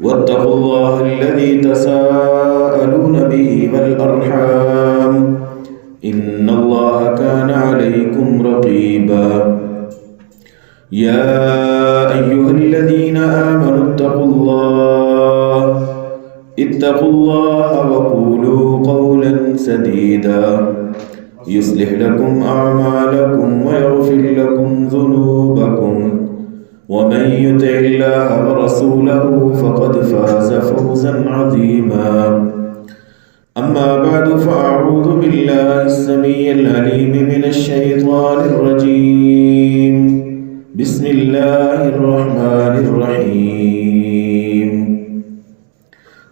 واتقوا الله الذي تساءلون به والأرحام إن الله كان عليكم رقيبا يا أيها الذين آمنوا اتقوا الله وقولوا قولا سديدا يصلح لكم أعمالكم ويغفر لكم ذنوبكم ومن يطع الله ورسوله فقد فاز فوزا عظيما أما بعد فأعوذ بالله السميع العليم من الشيطان الرجيم بسم الله الرحمن الرحيم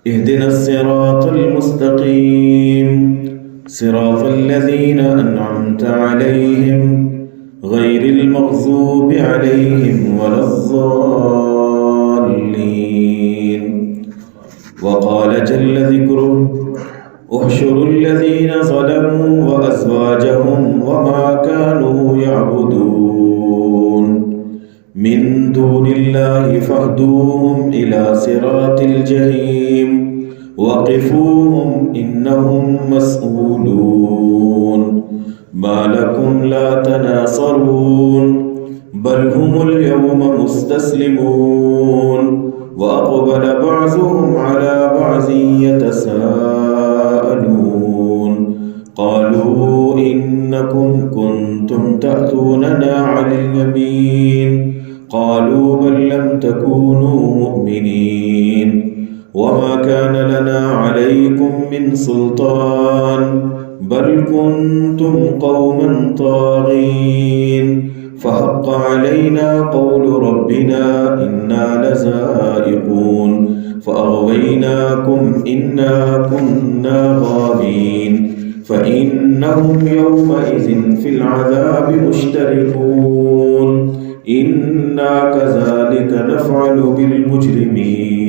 اهدنا الصراط المستقيم صراط الذين أنعمت عليهم غير المغضوب عليهم ولا الضالين وقال جل ذكره احشروا الذين ظلموا وأزواجهم وما كانوا يعبدون من دون الله فاهدوهم إلى صراط الجحيم وقفوهم إنهم مسؤولون ما لكم لا تناصرون بل هم اليوم مستسلمون وأقبل بعضهم على بعض يتساءلون قالوا إنكم كنتم تأتوننا عن اليمين قالوا بل لم تكونوا مؤمنين وما كان لنا عليكم من سلطان بل كنتم قوما طاغين فحق علينا قول ربنا إنا لذائقون فأغويناكم إنا كنا غاوين فإنهم يومئذ في العذاب مشتركون إنا كذلك نفعل بالمجرمين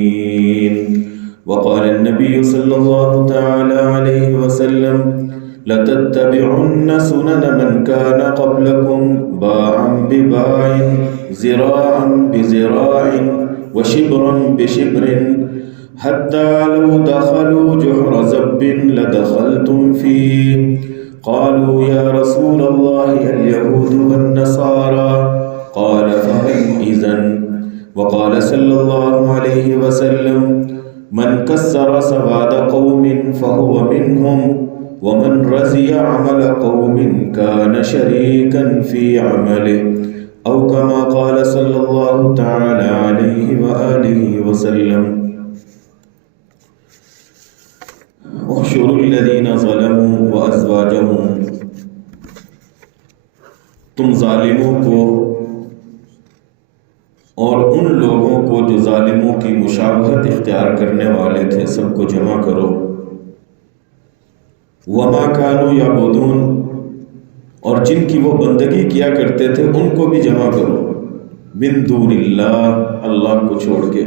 وقال النبي صلى الله تعالى عليه وسلم لتتبعن سنن من كان قبلكم باعا بباع ذراعا بذراع وشبرا بشبر حتى لو دخلوا جحر ذب لدخلتم فيه قالوا يا رسول الله اليهود والنصارى قال فمن إذن وقال صلى الله عليه وسلم من كسر سواد قوم فهو منهم ومن رضي عمل قوم كان شريكا في عمله أو كما قال صلى الله تعالى عليه وآله وسلم احشروا الذين ظلموا وأزواجهم تم ظالموں کو اور ان لوگوں کو جو ظالموں کی مشابہت اختیار کرنے والے تھے سب کو جمع کرو وما كانوا يعبدون اور جن کی وہ بندگی کیا کرتے تھے ان کو بھی جمع کرو من دون اللہ اللہ کو چھوڑ کے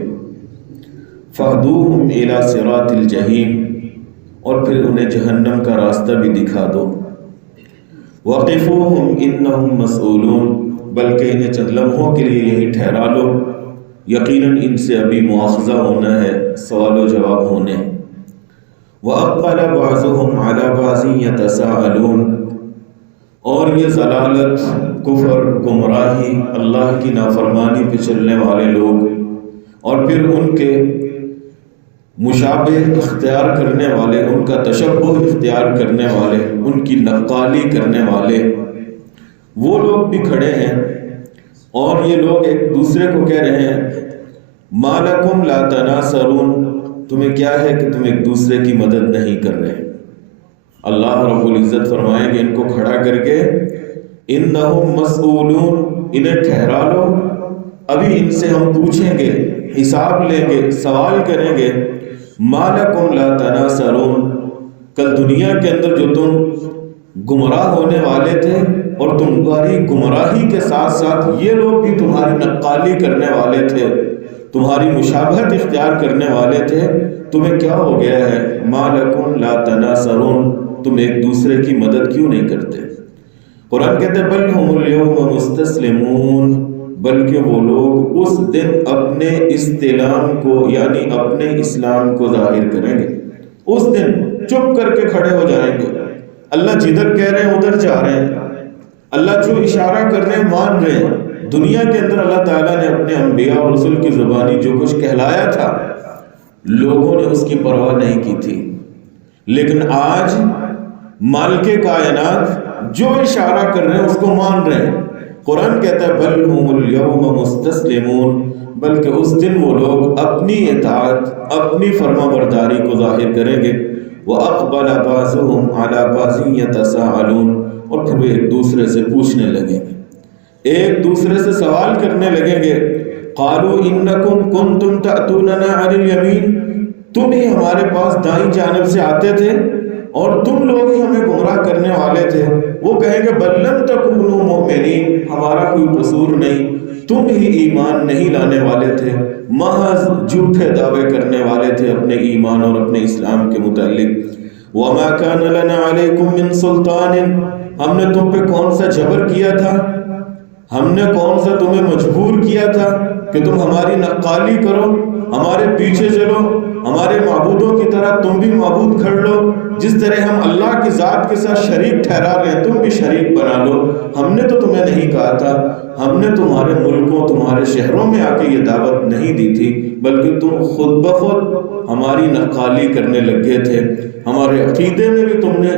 فاہدوہم الی صراط الجحیم اور پھر انہیں جہنم کا راستہ بھی دکھا دو وقفوہم انہم مسئولون بلکہ انہیں چند لمحوں کے لیے یہی ٹھہرا لو یقیناً ان سے ابھی مواخذہ ہونا ہے سوال و جواب ہونے ہیں وَأَقْبَلَ بَعْضُهُمْ عَلَى بَعْضٍ يَتَسَاءَلُونَ اور یہ ضلالت کفر گمراہی اللہ کی نافرمانی پہ چلنے والے لوگ اور پھر ان کے مشابہ اختیار کرنے والے ان کا تشبہ اختیار کرنے والے ان کی نقالی کرنے والے وہ لوگ بھی کھڑے ہیں اور یہ لوگ ایک دوسرے کو کہہ رہے ہیں مَا لَكُمْ لَا تَنَاصَرُونَ تمہیں کیا ہے کہ تم ایک دوسرے کی مدد نہیں کر رہے اللہ رب العزت فرمائیں گے ان کو کھڑا کر کے انہم مسئولون انہیں ٹھہرا لو ابھی ان سے ہم پوچھیں گے حساب لیں گے سوال کریں گے ما لکم لا تناصرون کل دنیا کے اندر جو تم گمراہ ہونے والے تھے اور تمہاری گمراہی کے ساتھ ساتھ یہ لوگ بھی تمہاری نقالی کرنے والے تھے تمہاری مشابہت اختیار کرنے والے تھے تمہیں کیا ہو گیا ہے ما لکم لا تناصرون تم ایک دوسرے کی مدد کیوں نہیں کرتے قرآن کہتے ہیں بل ہم اليوم مستسلمون بلکہ وہ لوگ اس دن اپنے استلام کو یعنی اپنے اسلام کو ظاہر کریں گے. اس دن چپ کر کے کھڑے ہو جائیں گے. اللہ جدھر کہہ رہے ہیں ادھر جا رہے ہیں. اللہ جو اشارہ کر رہے ہیں مان رہے ہیں. دنیا کے اندر اللہ تعالیٰ نے اپنے انبیاء اور رسول کی زبانی جو کچھ کہلایا تھا لوگوں نے اس کی پرواہ نہیں کی تھی. لیکن آج مالک کائنات جو اشارہ کر رہے ہیں اس کو مان رہے ہیں. قرآن کہتا ہے بل هم اليوم مستسلمون، بلکہ اس دن وہ لوگ اپنی اطاعت اپنی فرما برداری کو ظاہر کریں گے. وَأَقْبَلَ بَعْضُهُمْ عَلَى بَعْضٍ يَتَسَاءَلُونَ، اور پھر وہ ایک دوسرے سے پوچھنے لگیں گے، ایک دوسرے سے سوال کرنے لگیں گے. قَالُوا إِنَّكُمْ كُنْتُمْ تَأْتُونَنَا عَنِ الْيَمِينِ، تم ہی ہمارے پاس دائیں جانب سے آتے تھے اور تم لوگ ہی ہمیں گمراہ کرنے والے تھے. وہ کہیں گے بل لم تکونوا مؤمنین، ہمارا کوئی قصور نہیں، تم ہی ایمان نہیں لانے والے تھے، محض جھوٹے دعوے کرنے والے تھے اپنے ایمان اور اپنے اسلام کے متعلق. وما كان لنا عليكم من سلطان، ہم نے تم پہ کون سا جبر کیا تھا، ہم نے کون سا تمہیں مجبور کیا تھا کہ تم ہماری نقالی کرو، ہمارے پیچھے چلو، ہمارے معبودوں کی طرح تم بھی معبود کھڑ لو. جس طرح ہم اللہ کی ذات کے ساتھ شریک ٹھہرا رہے ہیں تم بھی شریک بنا لو. ہم نے تو تمہیں نہیں کہا تھا، ہم نے تمہارے ملکوں تمہارے شہروں میں آ کے یہ دعوت نہیں دی تھی، بلکہ تم خود بخود ہماری نقالی کرنے لگ گئے تھے. ہمارے عقیدے میں بھی تم نے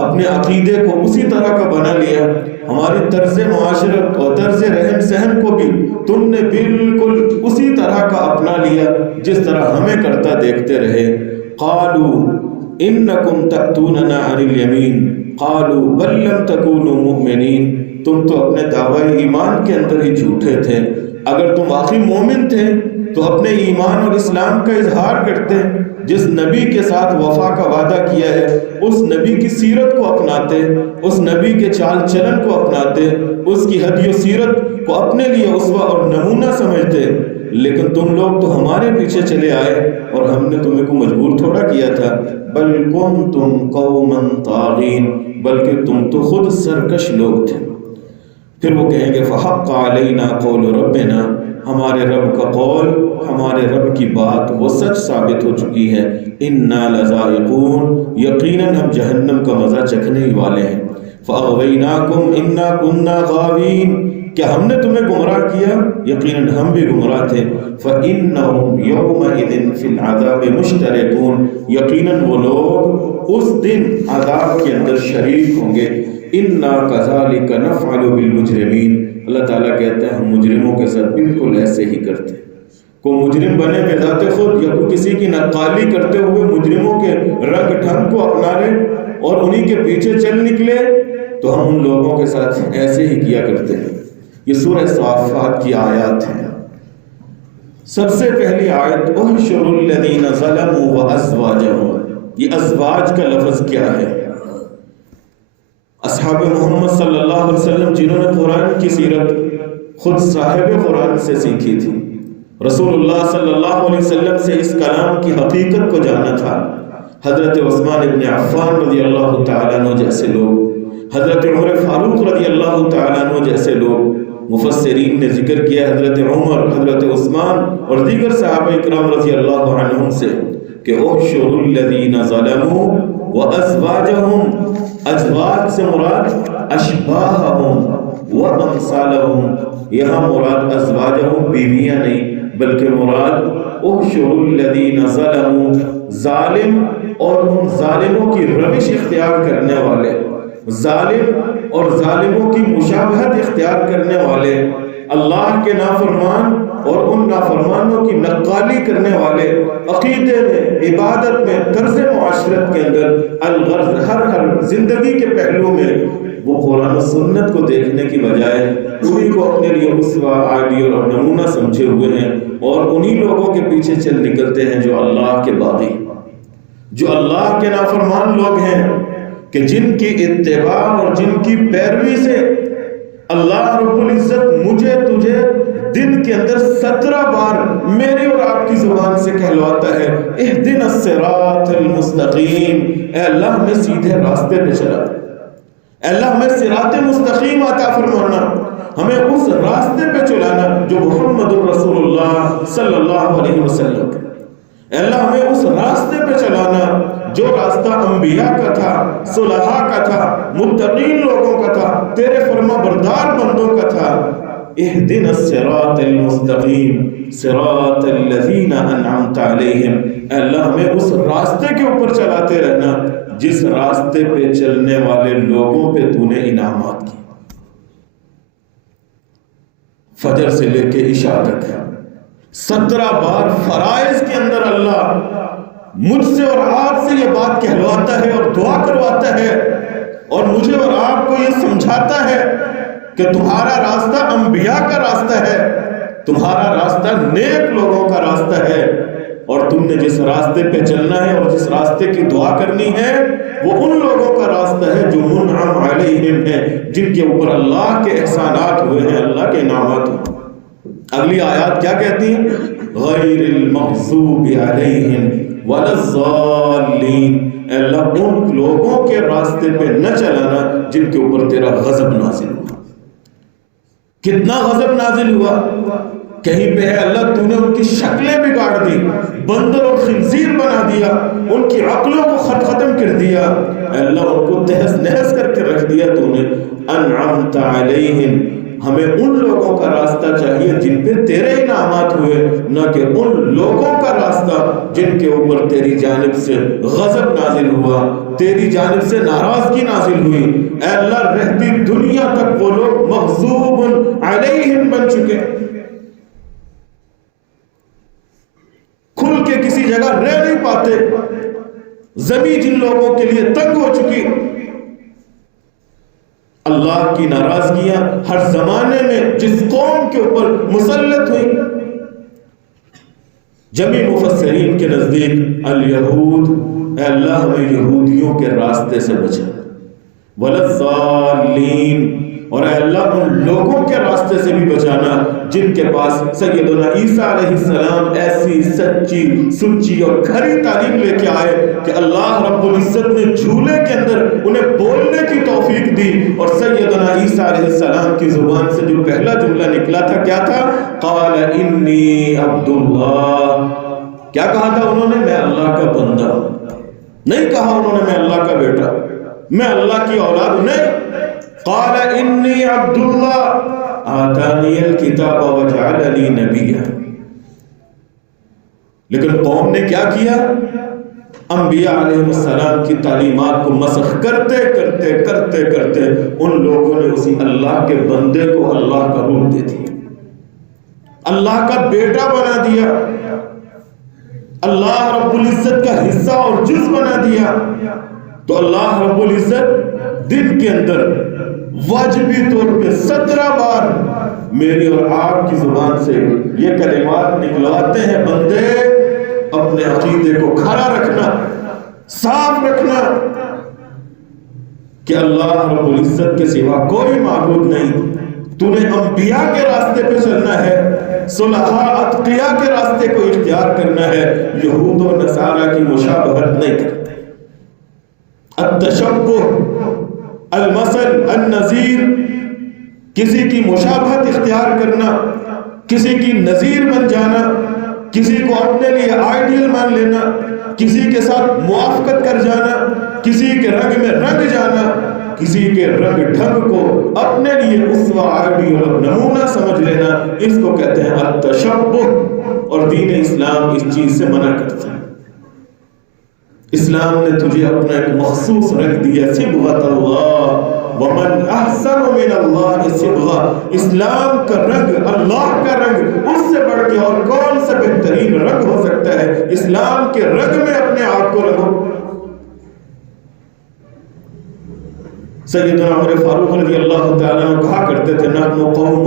اپنے عقیدے کو اسی طرح کا بنا لیا، ہماری طرز معاشرت اور طرز رہن سہن کو بھی تم نے بالکل اسی طرح کا اپنا لیا جس طرح ہمیں کرتا دیکھتے رہے. قالوا انکم تأتوننا عن الیمین قالوا بل لم تکونوا مؤمنین، تم تو اپنے دعوی ایمان کے اندر ہی جھوٹے تھے. اگر تم واقعی مومن تھے تو اپنے ایمان اور اسلام کا اظہار کرتے، جس نبی کے ساتھ وفا کا وعدہ کیا ہے اس نبی کی سیرت کو اپناتے، اس نبی کے چال چلن کو اپناتے، اس کی ہدی و سیرت کو اپنے لیے اسوہ اور نمونہ سمجھتے. لیکن تم لوگ تو ہمارے پیچھے چلے آئے اور ہم نے تمہیں کو مجبور تھوڑا کیا تھا. بل کنتم قوما طاغین، بلکہ تم تو خود سرکش لوگ تھے. پھر وہ کہیں گے فحق علینا قول ربنا، ہمارے رب کا قول، ہمارے رب کی بات وہ سچ ثابت ہو چکی ہے. انا لذائقون، یقیناً ہم جہنم کا مزہ چکھنے ہی والے ہیں. فاغویناکم انا کنا غاوین، کیا ہم نے تمہیں گمراہ کیا؟ یقیناً ہم بھی گمراہ تھے. فإنہم یومئذ فی العذاب مشترکون، یقیناً وہ لوگ اس دن عذاب کے اندر شریک ہوں گے. انا کذالک نفعل بالمجرمین، اللہ تعالیٰ کہتا ہے ہم مجرموں کے ساتھ بالکل ایسے ہی کرتے. کوئی مجرم بنے بذات خود یا کوئی کسی کی نقالی کرتے ہوئے مجرموں کے رنگ ڈھنگ کو اپنا لے اور انہی کے پیچھے چل نکلے تو ہم ان لوگوں کے ساتھ ایسے ہی کیا کرتے ہیں. یہ سورہ صافات کی آیات ہیں. سب سے پہلی آیت احشروا الذین ظلموا وازواجہم، یہ ازواج کا لفظ کیا ہے؟ اصحاب محمد صلی اللہ علیہ وسلم جنہوں نے قرآن کی سیرت خود صاحب قرآن سے سیکھی تھی، رسول اللہ صلی اللہ علیہ وسلم سے اس کلام کی حقیقت کو جانا تھا، حضرت عثمان ابن عفان رضی اللہ تعالیٰ عنہ جیسے لوگ، حضرت عمر فاروق رضی اللہ تعالیٰ عنہ جیسے لوگ. مفسرین نے ذکر کیا حضرت عمر، حضرت عثمان اور دیگر صحابہ اکرام رضی اللہ عنہم سے کہ احشروا الذین ظلموا وازواجہم، ازواج سے مراد اشباہہم وامثالہم، یہاں مراد ازواجہم بیویاں نہیں بلکہ مراد احشروا الذین ظلموا، ظالم اور ان ظالموں کی روش اختیار کرنے والے، ظالم اور ظالموں کی مشابہت اختیار کرنے والے، اللہ کے نافرمان اور ان نافرمانوں کی نقالی کرنے والے، عقیدے میں، عبادت میں، طرز معاشرت کے اندر، الغرض ہر زندگی کے پہلو میں وہ قرآن و سنت کو دیکھنے کی بجائے انہی کو اپنے لیے اسوہ، آئیڈیل اور نمونہ سمجھے ہوئے ہیں اور انہی لوگوں کے پیچھے چل نکلتے ہیں جو اللہ کے باغی، جو اللہ کے نافرمان لوگ ہیں، کہ جن کی اتباع اور جن کی پیروی سے اللہ رب العزت مجھے تجھے دن کے اندر 17 بار میری اور آپ کی زبان سے کہلواتا ہے اہدنا الصراط المستقیم، اے اللہ ہمیں سیدھے راستے پہ چلا، اے اللہ ہمیں صراط مستقیم عطا فرمانا. ہمیں اس راستے پہ چلانا جو محمد الرسول اللہ صلی اللہ علیہ وسلم کا۔ اے اللہ ہمیں اس راستے پہ چلانا جو راستہ انبیاء کا تھا، صلحاء کا تھا، متقین لوگوں کا تھا، تیرے فرما بردار بندوں کا تھا۔ اہدنا الصراط المستقیم صراط الذین انعمت علیہم۔ اے اللہ ہمیں اس راستے کے اوپر چلاتے رہنا جس راستے پہ چلنے والے لوگوں پہ تو نے انعامات کی۔ فجر سے لے کے عشاء تک 17 بار فرائض کے اندر اللہ مجھ سے اور آپ سے یہ بات کہلواتا ہے اور دعا کرواتا ہے، اور مجھے اور آپ کو یہ سمجھاتا ہے کہ تمہارا راستہ انبیاء کا راستہ ہے، تمہارا راستہ نیک لوگوں کا راستہ ہے، اور تم نے جس راستے پہ چلنا ہے اور جس راستے کی دعا کرنی ہے وہ ان لوگوں کا راستہ ہے جو منعم علیہم ہیں، جن کے اوپر اللہ کے احسانات ہوئے ہیں، اللہ کے انعامات ہوئے۔ اگلی آیات کیا کہتی ہیں؟ غیر المغضوب علیہم ولا الضالین۔ اے اللہ ان لوگوں کے راستے پہ نہ چلانا جن کے اوپر تیرا غضب نازل ہوا۔ کتنا غضب نازل ہوا؟ کہیں پہ ہے اللہ تو نے ان کی شکلیں بگاڑ دی، بندر اور خنزیر بنا دیا، ان کی عقلوں کو ختم کر دیا، اے اللہ ان کو تہس نہس کر کے رکھ دیا تو نے۔ انعمت علیہم، ہمیں ان لوگوں کا راستہ چاہیے جن پہ تیرے انعامات ہوئے، نہ کہ ان لوگوں کا راستہ جن کے اوپر تیری جانب سے غضب نازل ہوا، تیری جانب سے ناراضگی نازل ہوئی۔ اے اللہ رہتی دنیا تک وہ لوگ مغضوب علیہم بن چکے، کھل کے کسی جگہ رہ نہیں پاتے، زمین جن لوگوں کے لیے تنگ ہو چکی۔ اللہ کی ناراضگیاں ہر زمانے میں جس قوم کے اوپر مسلط ہوئی، جمی مفسرین کے نزدیک الیہود، اے اللہ ہمیں یہودیوں کے راستے سے بچا، وَلَضَّالِّينَ، اور اے اللہ ان لوگوں کے راستے سے بھی بچانا جن کے پاس سیدنا عیسیٰ علیہ السلام ایسی سچی سچی اور کھری تعلیم لے کے آئے کہ اللہ رب العزت نے جھولے کے اندر انہیں بولنے کی توفیق دی، اور سیدنا عیسیٰ علیہ السلام کی زبان سے جو پہلا جملہ نکلا تھا کیا تھا؟ قال انی عبد اللہ۔ کیا کہا تھا انہوں نے؟ میں اللہ کا بندہ۔ نہیں کہا انہوں نے میں اللہ کا بیٹا، میں اللہ کی اولاد نہیں۔ قال انی عبد اللہ آتانی الکتاب وجعلنی نبیا۔ لیکن قوم نے کیا کیا؟ انبیاء علیہ السلام کی تعلیمات کو مسخ کرتے کرتے کرتے کرتے ان لوگوں نے اسی اللہ کے بندے کو اللہ کا روپ دے دیا، اللہ کا بیٹا بنا دیا، اللہ رب العزت کا حصہ اور جز بنا دیا۔ تو اللہ رب العزت دن کے اندر واجبی طور پہ 17 بار میری اور آپ کی زبان سے یہ کلمات نکلواتے ہیں، بندے اپنے عقیدے کو کھڑا رکھنا، صاف رکھنا کہ اللہ رب العزت کے سوا کوئی معبود نہیں، تو نے انبیاء کے راستے پہ چلنا ہے، صلحاء اتقیاء کے راستے کو اختیار کرنا ہے، یہود و نصارہ کی مشابہت نہیں کرنا۔ التشبہ، المثل، النظیر، کسی کی مشابہت اختیار کرنا، کسی کی نظیر بن جانا، کسی کو اپنے لیے آئیڈیل مان لینا، کسی کے ساتھ موافقت کر جانا، کسی کے رنگ میں رنگ جانا، کسی کے رنگ ڈھنگ کو اپنے لیے اسوہ، آئیڈیل اور نمونہ سمجھ لینا، اس کو کہتے ہیں التشبہ، اور دین اسلام اس چیز سے منع کرتا ہے۔ اسلام نے تجھے اپنا ایک مخصوص رنگ دیا، صبغۃ اللہ، ومن احسن من اللہ صبغہ، اسلام کا رنگ، اللہ کا رنگ، اس سے بڑھ کے اور کون سا بہترین رنگ ہو سکتا ہے؟ اسلام کے رنگ میں اپنے آپ کو رنگو۔ سیدنا عمر فاروق رضی اللہ تعالیٰ عنہ کہا کرتے تھے نحن قوم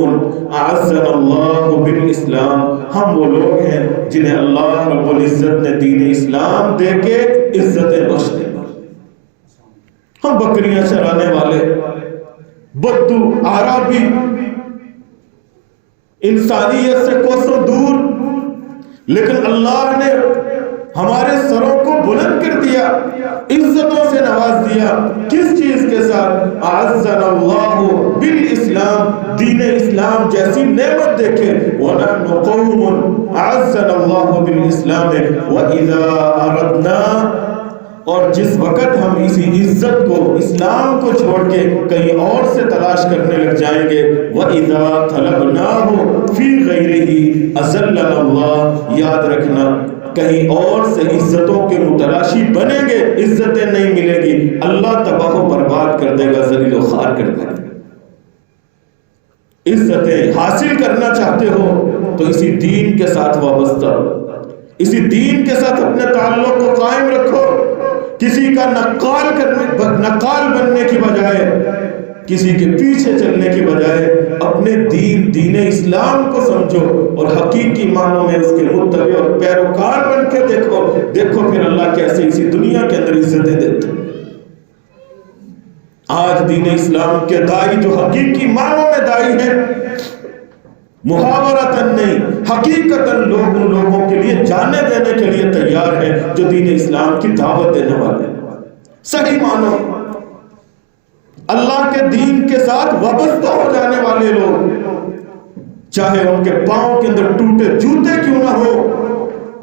اعزنا اللہ بالاسلام، ہم وہ لوگ ہیں جنہیں اللہ رب العزت نے دین اسلام دے کے عزتیں بخش دی۔ ہم بکریاں چرانے والے، بدو، عربی، انسانیت سے کوسوں دور، لیکن اللہ نے ہمارے سروں کو بلند کر دیا، عزتوں سے نواز دیا۔ کس چیز کے ساتھ؟ اعزنا اللہ بالاسلام، دین بالاسلام وَإِذَا أَرَدْنَا، اور جس وقت ہم اسی عزت کو، اسلام کو چھوڑ کے کہیں اور سے تلاش کرنے لگ جائیں گے، وَإِذَا طَلَبْنَاهُ فِي غَيْرِهِ أَذَلَّنَا اللَّهُ، یاد رکھنا کہیں اور سے عزتوں کے متلاشی بنیں گے، عزتیں نہیں ملے گی، اللہ تباہ و برباد کر دے گا، ذلیل و خوار کر دے گا۔ عزتیں حاصل کرنا چاہتے ہو تو اسی دین کے ساتھ وابستہ ہو، اسی دین کے ساتھ اپنے تعلق کو قائم رکھو، کسی کا نقال بننے کی بجائے، کسی کے پیچھے چلنے کی بجائے اپنے دین اسلام کو سمجھو اور حقیقی معنوں میں اس کے متبع اور پیروکار بن کے دیکھو پھر اللہ کیسے اسی دنیا کے اندر عزتیں دیتے۔ آج دین اسلام کے دائی جو حقیقی معنوں میں دائی ہیں، محاورتاً نہیں حقیقتاً لوگ ان لوگوں کے لیے جانے دینے کے لیے تیار ہیں جو دین اسلام کی دعوت دینے والے ہیں۔ صحیح معنوں اللہ کے دین کے ساتھ وابستہ ہو جانے والے لوگ، چاہے ان کے پاؤں کے اندر ٹوٹے جوتے کیوں نہ ہو،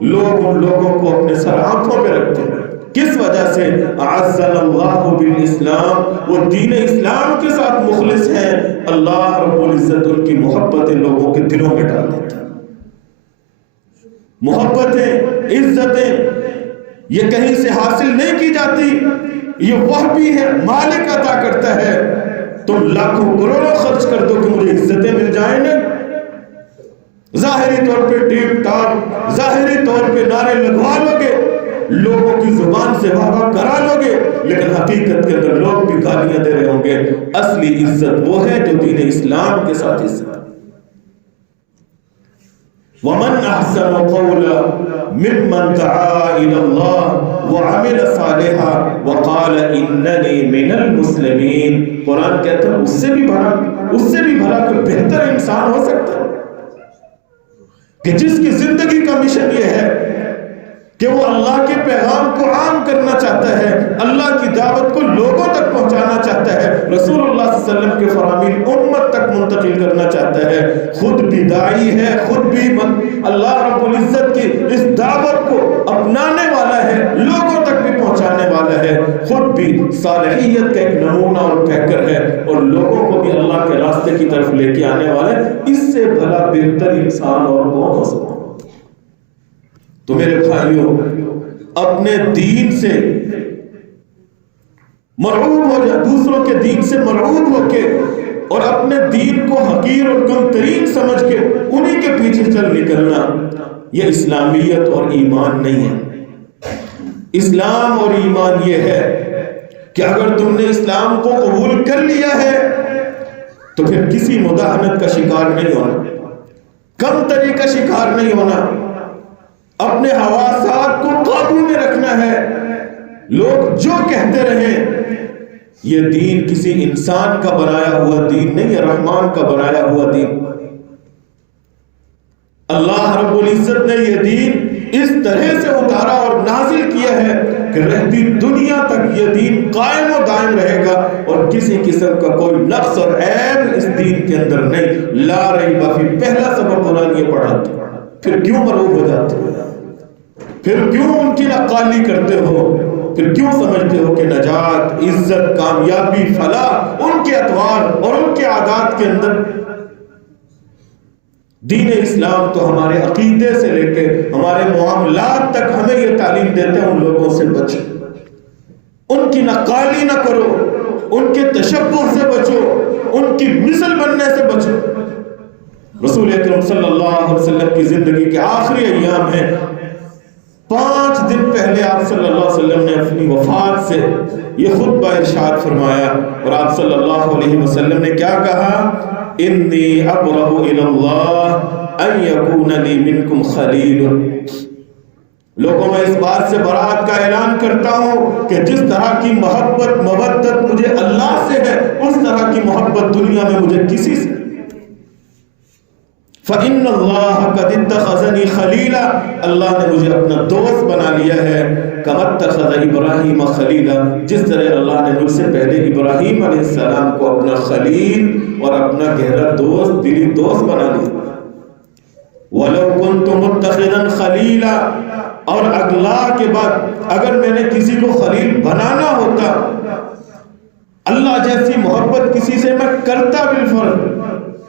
لوگ ان لوگوں کو اپنے سر آنکھوں پہ رکھتے ہیں۔ کس وجہ سے؟ اعزنا اللہ بالاسلام، وہ دین اسلام کے ساتھ مخلص ہیں، اللہ رب العزت ان کی محبتیں لوگوں کے دلوں میں ڈال دیتا ہے۔ محبتیں، عزتیں یہ کہیں سے حاصل نہیں کی جاتی، یہ وہبی ہے، مالک عطا کرتا ہے۔ تم لاکھوں کروڑوں خرچ کر دو کہ مجھے عزتیں مل جائیں گے، ظاہری طور پہ ٹیپ ٹاپ، ظاہری طور پہ نعرے لگوا لو گے، لوگوں کی زبان سے واہ واہ کرا لو گے، لیکن حقیقت کے اندر لوگ بھی گالیاں دے رہے ہوں گے۔ اصلی عزت وہ ہے جو دین اسلام کے ساتھ عزت۔ وَمَنْ أَحْسَنُ قَوْلًا مِّمَّنْ دَعَا إِلَى اللَّهِ وَعَمِلَ صَالِحًا وَقَالَ إِنَّنِي مِنَ الْمُسْلِمِينَ۔ قرآن کہتا ہے اس سے بھی بھلا کوئی بہتر انسان ہو سکتا ہے کہ جس کی زندگی کا مشن یہ ہے کہ وہ اللہ کے پیغام کو عام کرنا چاہتا ہے، اللہ کی دعوت کو لوگوں تک پہنچانا چاہتا ہے، رسول اللہ صلی اللہ علیہ وسلم کے فرامین امت تک منتقل کرنا چاہتا ہے، خود بھی داعی ہے، خود بھی اللہ رب العزت کی اس دعوت کو اپنانے والا ہے، لوگوں تک بھی پہنچانے والا ہے، خود بھی صالحیت کا ایک نمونہ اور پیکر ہے، اور لوگوں کو بھی اللہ کے راستے کی طرف لے کے آنے والا ہے۔ اس سے بھلا بہتر انسان اور کون ہو سکتا ہے؟ تو میرے بھائیوں، اپنے دین سے مرعوب ہو جائے، دوسروں کے دین سے مرعوب ہو کے اور اپنے دین کو حقیر اور کم ترین سمجھ کے انہی کے پیچھے چل نکلنا، یہ اسلامیت اور ایمان نہیں ہے۔ اسلام اور ایمان یہ ہے کہ اگر تم نے اسلام کو قبول کر لیا ہے تو پھر کسی مداہنت کا شکار نہیں ہونا، کم تری کا شکار نہیں ہونا، اپنے حواسات کو قابو میں رکھنا ہے۔ لوگ جو کہتے رہیں، یہ دین کسی انسان کا بنایا ہوا دین نہیں، یہ رحمان کا بنایا ہوا دین۔ اللہ رب العزت نے یہ دین اس طرح سے اتارا اور نازل کیا ہے کہ رہتی دنیا تک یہ دین قائم و دائم رہے گا، اور کسی قسم کا کوئی نقص اور عیب اس دین کے اندر نہیں۔ لا ریب فیہ، پہلا سبق قرآن یہ پڑھا تھا۔ پھر کیوں مرعوب ہو جاتے ہو؟ پھر کیوں ان کی نقالی کرتے ہو؟ پھر کیوں سمجھتے ہو کہ نجات، عزت، کامیابی، فلاح ان کے اطوار اور ان کے عادات کے اندر؟ دین اسلام تو ہمارے عقیدے سے لے کے ہمارے معاملات تک ہمیں یہ تعلیم دیتے ہیں، ان لوگوں سے بچو، ان کی نقالی نہ کرو، ان کے تشبہ سے بچو، ان کی مثل بننے سے بچو۔ رسول اکرم صلی اللہ علیہ وسلم کی زندگی کے آخری ایام ہیں، 5 دن پہلے آپ صلی اللہ علیہ وسلم نے اپنی وفات سے یہ خطبہ ارشاد فرمایا، اور آپ صلی اللہ علیہ وسلم نے کیا کہا؟ انی ابرأ الی اللہ ان یکون لی منکم خلیل۔ لوگوں میں اس بات سے برات کا اعلان کرتا ہوں کہ جس طرح کی محبت مودت مجھے اللہ سے ہے، اس طرح کی محبت دنیا میں مجھے کسی سے۔ فَإِنَّ اللَّهَ قَدِ اتَّخَذَنِي خَلِيلًا، اللہ نے مجھے اپنا دوست بنا لیا ہے، كَمَا اتَّخَذَ إِبْرَاهِيمَ خَلِيلًا، جس طرح اللہ نے مجھ سے پہلے ابراہیم علیہ السلام کو اپنا خلیل اور اپنا گہرا دوست، دلی دوست بنا لیا۔ وَلَوْ كُنْتُ مُتَّخِذًا خَلِيلًا، اور اللہ کے بعد اگر میں نے کسی کو خلیل بنانا ہوتا، اللہ جیسی محبت کسی سے میں کرتا بالفرض،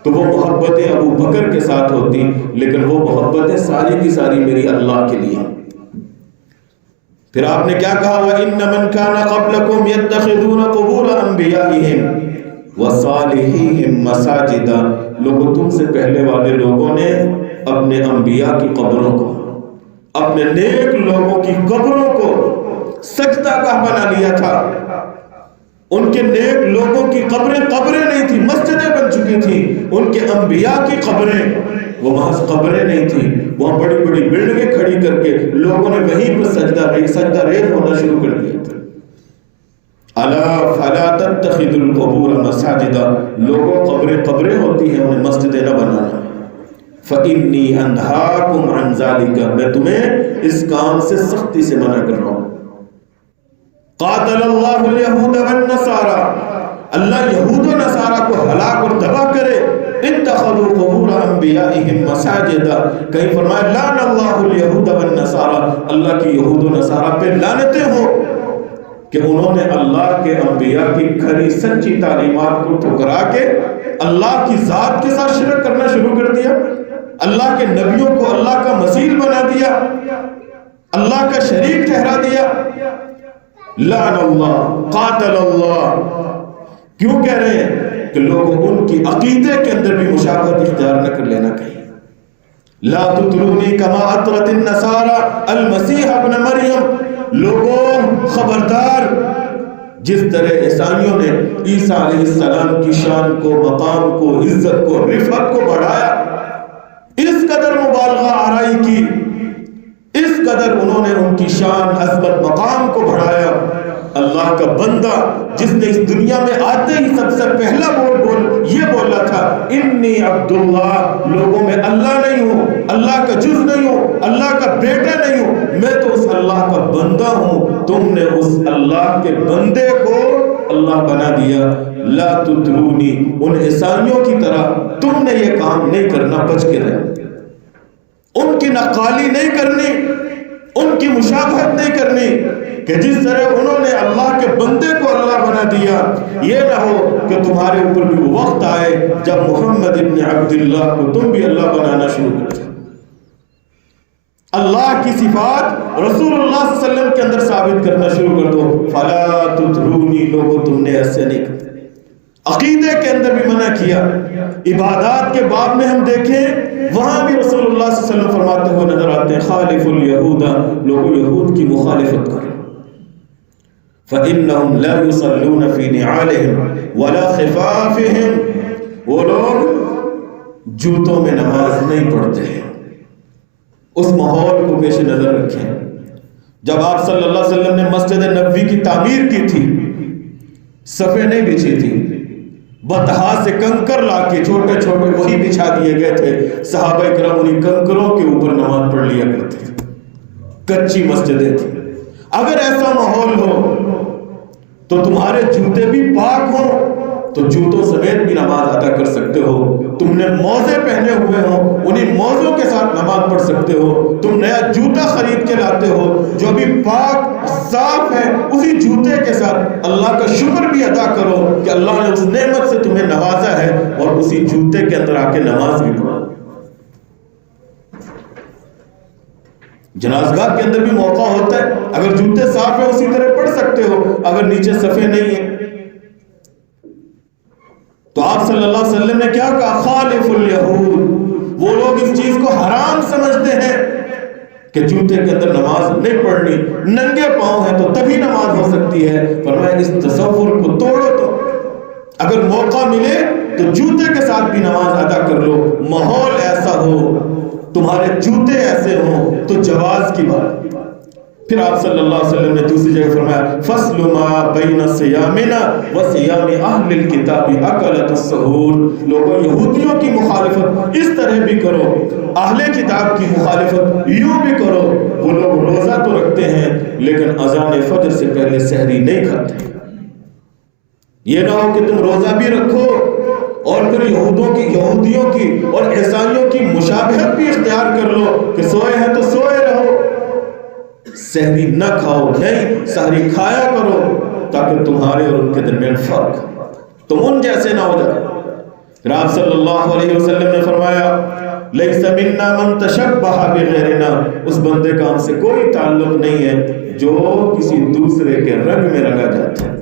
تو وہ محبتیں ابو بکر کے ساتھ ہوتی، لیکن وہ محبتیں ساری کی ساری میری اللہ کے لیے۔ پھر آپ نے کیا کہا، وَإِنَّ مَنْ كَانَ قَبْلَكُمْ يَتَّخِذُونَ قُبُورَ أَنْبِيَائِهِمْ وَصَالِحِيهِمْ مَسَاجِدَ، لوگوں تم سے پہلے والے لوگوں نے اپنے انبیاء کی قبروں کو، اپنے نیک لوگوں کی قبروں کو سجدہ گاہ بنا لیا تھا۔ ان کے نیک لوگوں کی قبریں قبریں نہیں تھی، مسجدیں بن چکی تھی۔ ان کے انبیاء کی قبریں وہ محض قبریں نہیں تھی، وہاں بڑی بڑی بلڈنگیں کھڑی کر کے لوگوں نے وہیں پر سجدہ ریز ہونا شروع کر دیا تھا۔ الا فلا تتخذوا القبور مساجدا، لوگوں قبریں قبریں ہوتی ہیں، انہیں مسجدیں نہ بنانا۔ فإنی انہاکم عن ذلک، میں تمہیں اس کام سے سختی سے منع کر رہا ہوں۔ قاتل اللہ الیہود والنصارى، اللہ یہود و نصارہ کو ہلاک اور تباہ کرے۔ اتخذوا قبور انبیائہم مساجدا، کہیں فرمایا لعن اللہ الیہود والنصارى، اللہ کی یہود و نصارہ پہ لعنتیں ہوں کہ انہوں نے اللہ کے انبیاء کی کھری سچی تعلیمات کو ٹھکرا کے اللہ کی ذات کے ساتھ شرک کرنا شروع کر دیا، اللہ کے نبیوں کو اللہ کا مثیل بنا دیا، اللہ کا شریک ٹھہرا دیا۔ لعن اللہ، قاتل اللہ، کیوں کہہ رہے ہیں کہ لوگوں ان کی عقیدے کے اندر بھی مشابہت اختیار نہ کر لینا کہیں۔ لا تطرونی کما اطرت النصارى المسیح ابن مریم، لوگوں خبردار، جس طرح عیسائیوں نے عیسیٰ علیہ السلام کی شان کو، مقام کو، عزت کو، رفعت کو بڑھایا، اس قدر مبالغہ آرائی کی، اس قدر انہوں نے ان کی شان، عظمت، مقام کو بڑھایا۔ اللہ کا بندہ جس نے اس دنیا میں آتے ہی سب سے پہلا یہ بولا تھا، انی عبداللہ، لوگوں میں اللہ نہیں ہوں، اللہ کا جز نہیں ہوں، اللہ کا بیٹا نہیں ہوں، میں تو اس اللہ کا بندہ ہوں۔ تم نے اس اللہ کے بندے کو اللہ بنا دیا۔ لا تطرونی، ان عیسائیوں کی طرح تم نے یہ کام نہیں کرنا، بچ کے رہے، ان کی نقالی نہیں کرنی، ان کی مشابہت نہیں کرنی کہ جس طرح انہوں نے اللہ کے بندے کو اللہ بنا دیا، یہ نہ ہو کہ تمہارے اوپر بھی وہ وقت آئے جب محمد ابن عبداللہ کو تم بھی اللہ بنانا شروع کر دو۔ اللہ کی صفات رسول اللہ صلی اللہ علیہ وسلم کے اندر ثابت کرنا شروع کر دو۔ فلا تطرونی، لوگوں تم نے ایسے نہیں کرنا۔ عقیدے کے اندر بھی منع کیا۔ عبادات کے باب میں ہم دیکھیں، وہاں بھی رسول اللہ صلی اللہ علیہ وسلم فرماتے ہوئے نظر آتے ہیں، خالف الیہود، لوگوں یہود کی مخالفت کرو۔ فإنهم لا يصلون في نعالهم ولا خفافهم، وہ لوگ جوتوں میں نماز نہیں پڑھتے ہیں۔ اس ماحول کو پیش نظر رکھیں۔ جب آپ صلی اللہ علیہ وسلم نے مسجد نبوی کی تعمیر کی تھی، صفیں نہیں بچھی تھی، بطحا سے کنکر لا کے چھوٹے چھوٹے وہی بچھا دیے گئے تھے۔ صحابہ کرام انہیں کنکروں کے اوپر نماز پڑھ لیا کرتے تھے، کچی مسجدیں تھیں۔ اگر ایسا ماحول ہو تو تمہارے جوتے بھی پاک ہوں تو جوتوں سمیت بھی نماز ادا کر سکتے ہو۔ تم نے موزے پہنے ہوئے ہوں، انہیں موزوں کے ساتھ نماز پڑھ سکتے ہو۔ تم نیا جوتا خرید کے لاتے ہو جو بھی پاک صاف ہے، اسی جوتے کے ساتھ اللہ کا شکر بھی ادا کرو کہ اللہ نے اس نعمت سے تمہیں نوازا ہے، اور اسی جوتے کے اندر آ کے نماز بھی پڑھو۔ جنازگاہ کے اندر بھی موقع ہوتا ہے، اگر جوتے صاف ہیں اسی طرح پڑھ سکتے ہو، اگر نیچے صفیں نہیں ہیں تو آپ صلی اللہ علیہ وسلم نے کیا کہا، خالف الیہود، وہ لوگ اس چیز کو حرام سمجھتے ہیں کہ جوتے کے اندر نماز نہیں پڑھنی، ننگے پاؤں ہیں تو تبھی نماز ہو سکتی ہے۔ فرمایا اس تصور کو توڑو، تو اگر موقع ملے تو جوتے کے ساتھ بھی نماز ادا کر لو، ماحول ایسا ہو، تمہارے جوتے ایسے ہوں تو جواز کی بات۔ پھر آپ صلی اللہ علیہ وسلم نے دوسری جگہ فرمایا، فصل ما بین صیامنا و صیام اہل الکتاب اکلۃ السحور، لوگوں یہودیوں کی مخالفت اس طرح بھی کرو، اہل کتاب کی مخالفت یوں بھی کرو۔ وہ لوگ روزہ تو رکھتے ہیں لیکن اذان فجر سے پہلے سحری نہیں کھاتے۔ یہ نہ ہو کہ تم روزہ بھی رکھو اور پھر یہودیوں کی اور عیسائیوں کی مشابہت بھی اختیار کر لو کہ سوئے ہیں تو سوئے رہو، سحری نہ کھاؤ، نہیں سحری کھایا کرو تاکہ تمہارے اور ان کے درمیان فرق، تم ان جیسے نہ ہو جائے۔ پھر آپ صلی اللہ علیہ وسلم نے فرمایا لیس منا من تشبہ بغیرنا، اس بندے کا ہم سے کوئی تعلق نہیں ہے جو کسی دوسرے کے رنگ میں رنگا جاتا ہے،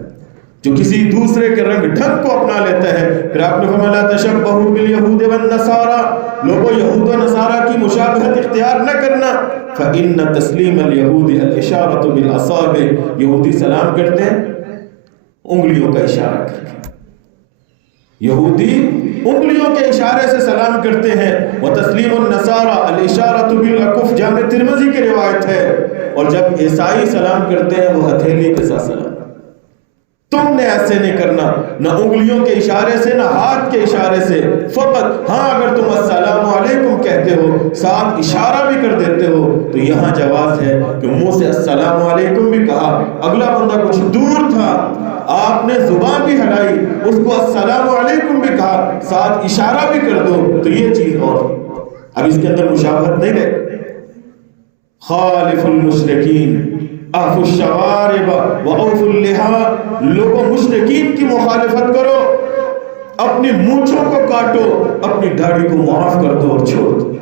جو کسی دوسرے کے رنگ ڈھنگ کو اپنا لیتا ہے۔ پھر آپ نے فرمایا لا تشبہوا بالیہود والنصارى، لوگوں یہود و نصارہ کی مشابہت اختیار نہ کرنا، فإن تسلیم اليہود الاشارۃ بالاصابع، یہودی سلام کرتے ہیں انگلیوں کا اشارہ کر کے، یہودی انگلیوں کے اشارے سے سلام کرتے ہیں، وتسلیم النصارى الاشارۃ بالاکف، جامع ترمذی کی روایت ہے، اور جب عیسائی سلام کرتے ہیں وہ ہتھیلی کے ساتھ سلام، تم نے ایسے نہیں کرنا، نہ انگلیوں کے اشارے سے نہ ہاتھ کے اشارے سے، فقط ہاں اگر تم السلام علیکم کہتے ہو ساتھ اشارہ بھی کر دیتے ہو تو یہاں جواز ہے کہ منہ سے السلام علیکم بھی کہا، اگلا بندہ کچھ دور تھا آپ نے زبان بھی ہلائی اس کو السلام علیکم بھی کہا ساتھ اشارہ بھی کر دو تو یہ چیز اور اب اس کے اندر مشابہت نہیں رہے۔ خالف المشرکین اعفوا الشوارب واوفوا اللحى، لوگوں مشرکین کی مخالفت کرو، اپنی مونچھوں کو کاٹو، اپنی داڑھی کو معاف کر دو اور چھوڑ دو۔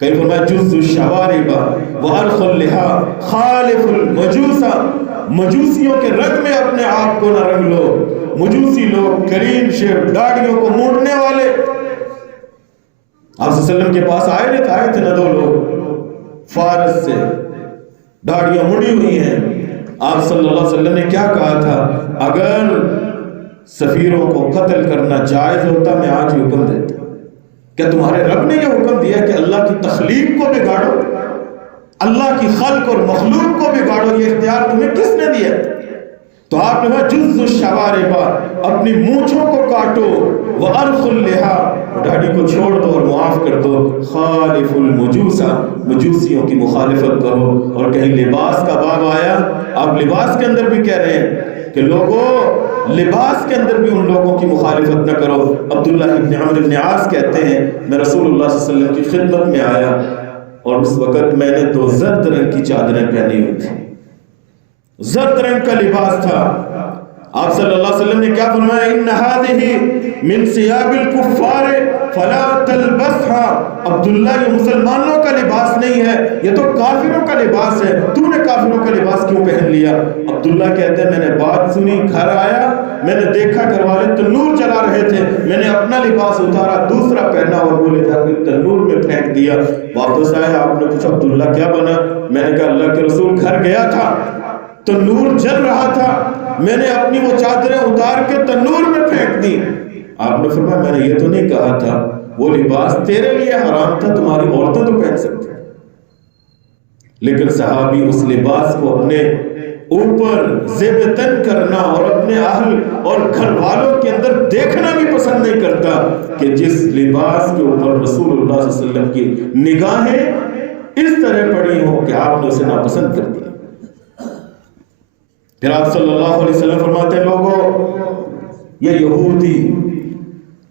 کہیں فرمایا جزوا الشوارب وارخوا اللحى، خالف المجوس، مجوسیوں کے رنگ میں اپنے آپ کو نہ رنگ لو۔ مجوسی لوگ کریم شیو داڑھیوں کو مونڈنے والے، آپ صلی اللہ علیہ وسلم کے پاس آئے تھے نہ دو لوگ فارس سے، داڑھیاں مڑی ہوئی ہیں، آپ صلی اللہ علیہ وسلم نے کیا کہا تھا، اگر سفیروں کو قتل کرنا جائز ہوتا میں آج یہ حکم دیتا۔ کیا تمہارے رب نے یہ حکم دیا کہ اللہ کی تخلیق کو بگاڑو، اللہ کی خلق اور مخلوق کو بگاڑو؟ یہ اختیار تمہیں کس نے دیا؟ تو آپ نے کہا جزوا الشوارب، اپنی مونچھوں کو کاٹو، وارخوا اللحى، داڑھی کو چھوڑ دو اور معاف کر دو، خالف المجوس، مجوسیوں کی مخالفت کرو۔ اور کہیں لباس کا باب آیا، آپ لباس کے اندر بھی کہہ رہے ہیں کہ لوگوں لباس کے اندر بھی ان لوگوں کی مخالفت نہ کرو۔ عبداللہ ابن عمرو ابن عاص کہتے ہیں میں رسول اللہ صلی اللہ علیہ وسلم کی خدمت میں آیا اور اس وقت میں نے 2 زرد رنگ کی چادریں پہنی ہوئی تھی، زرد رنگ کا لباس تھا۔ آپ صلی اللہ علیہ وسلم نے کیا فرمایا، ان هذه من ثياب الكفار فلا تلبسها، عبداللہ یہ مسلمانوں کا لباس نہیں ہے، یہ تو کافروں کا لباس ہے، تو نے کافروں کا لباس کیوں پہن لیا؟ عبداللہ کہتے ہیں میں نے بات سنی، گھر آیا، میں نے دیکھا گھر والے تنور جلا رہے تھے، میں نے اپنا لباس اتارا دوسرا پہنا اور وہ لے جا کے تنور میں پھینک دیا۔ واپس آیا، آپ نے پوچھا عبداللہ کیا بنا؟ میں نے کہا اللہ کے رسول گھر گیا تھا، تنور جل رہا تھا، میں نے اپنی وہ چادریں اتار کے تنور میں پھینک دی۔ آپ نے فرمایا میں نے یہ تو نہیں کہا تھا وہ لباس تیرے لیے حرام تھا، تمہاری عورتیں تو پہن سکتی ہیں، لیکن صحابی اس لباس کو اپنے اوپر زیب تن کرنا اور اپنے اہل اور گھر والوں کے اندر دیکھنا بھی پسند نہیں کرتا کہ جس لباس کے اوپر رسول اللہ صلی اللہ علیہ وسلم کی نگاہیں اس طرح پڑی ہوں کہ آپ نے اسے ناپسند کر دیا۔ پھر آپ صلی اللہ علیہ وسلم فرماتے ہیں لوگوں یہ یہودی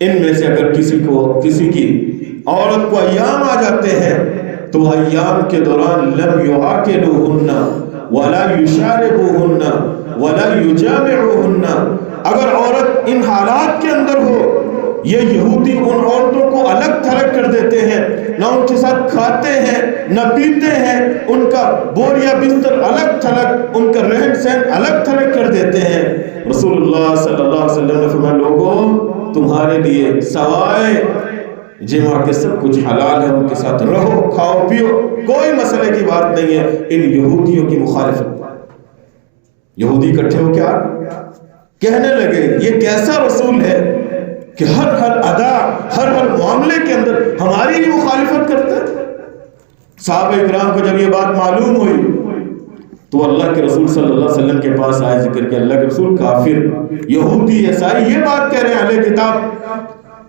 ان میں سے اگر کسی کی عورت کو ایام آ جاتے ہیں تو ایام کے دوران لم یعاقلوہن ولا یشاربوہن ولا یجامعوہن، اگر عورت ان حالات کے اندر ہو یہ یہودی ان عورتوں کو الگ تھلگ کر دیتے ہیں، نہ ان کے ساتھ کھاتے ہیں نہ پیتے ہیں، ان کا بوریا بستر الگ تھلگ، ان کا رہن سہن الگ تھلگ کر دیتے ہیں۔ رسول اللہ صلی اللہ علیہ وسلم نے فرمایا لوگوں تمہارے لیے سوائے جمع کے سب کچھ حلال ہے، ان کے ساتھ رہو کھاؤ پیو، کوئی مسئلے کی بات نہیں ہے۔ ان یہودیوں کی مخالفت، یہودی اکٹھے ہو کیا کہنے لگے یہ کیسا رسول ہے کہ ہر ادا ہر معاملے کے اندر ہماری ہی مخالفت کرتا ہے۔ صحابہ اکرام کو جب یہ بات معلوم ہوئی تو اللہ کے رسول صلی اللہ علیہ وسلم کے پاس آئے، ذکر کہ اللہ کے رسول کافر یہودی عیسائی یہ بات کہہ رہے ہیں اہل کتاب